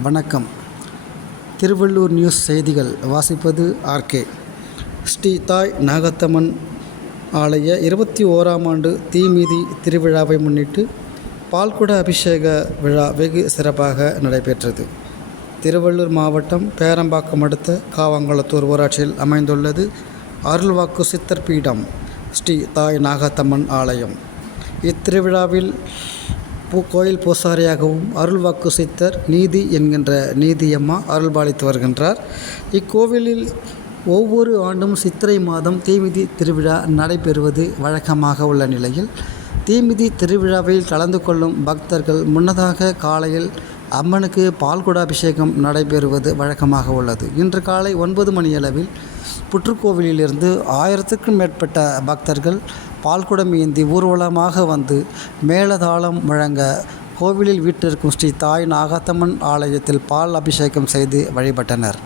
வணக்கம். திருவள்ளூர் நியூஸ் செய்திகள் வாசிப்பது ஆர்கே. ஸ்ரீ தாய் நாகத்தம்மன் ஆலய 21ஆம் ஆண்டு தீமிதி திருவிழாவை முன்னிட்டு பால்குட அபிஷேக விழா வெகு சிறப்பாக நடைபெற்றது. திருவள்ளூர் மாவட்டம் பேரம்பாக்கம் அடுத்த காவாங்குளத்தூர் ஊராட்சியில் அமைந்துள்ளது அருள்வாக்கு சித்தர் பீடம் ஸ்ரீ தாய் நாகத்தம்மன் ஆலயம். இத்திருவிழாவில் கோயில் பூசாரியாகவும் அருள்வாக்கு சித்தர் நீதி என்கின்ற நீதியம்மா அருள்பாலித்து வருகின்றார். இக்கோவிலில் ஒவ்வொரு ஆண்டும் சித்திரை மாதம் தீமிதி திருவிழா நடைபெறுவது வழக்கமாக உள்ள நிலையில் தீமிதி திருவிழாவில் கலந்து கொள்ளும் பக்தர்கள் முன்னதாக காலையில் அம்மனுக்கு பால்குட அபிஷேகம் நடைபெறுவது வழக்கமாக உள்ளது. இன்று காலை 9 மணியளவில் புற்றுக்கோவிலிருந்து 1000க்கும் மேற்பட்ட பக்தர்கள் பால்குடம் ஏந்தி ஊர்வலமாக வந்து மேளதாளம் முழங்க கோவிலில் வீற்றிருக்கும் ஸ்ரீ தாய் நாகத்தம்மன் ஆலயத்தில் பால் அபிஷேகம் செய்து வழிபட்டனர்.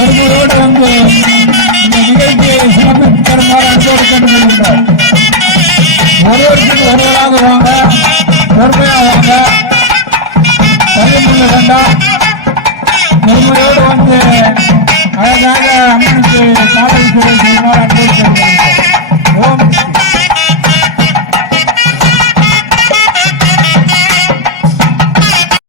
ஒருவரோடு வந்து இந்த நிகழ்ச்சியை சிறப்பித்து தருமாறு அன்போடு கேட்டுக்கொள்கின்றார். ஒருவருக்கு ஒருவராக வாங்க, பொறுமையாக வாங்க, தள்ளிமுள்ள வேண்டாம். பொறுமையோடு வந்து அழகாக அம்மனுக்கு பாடல்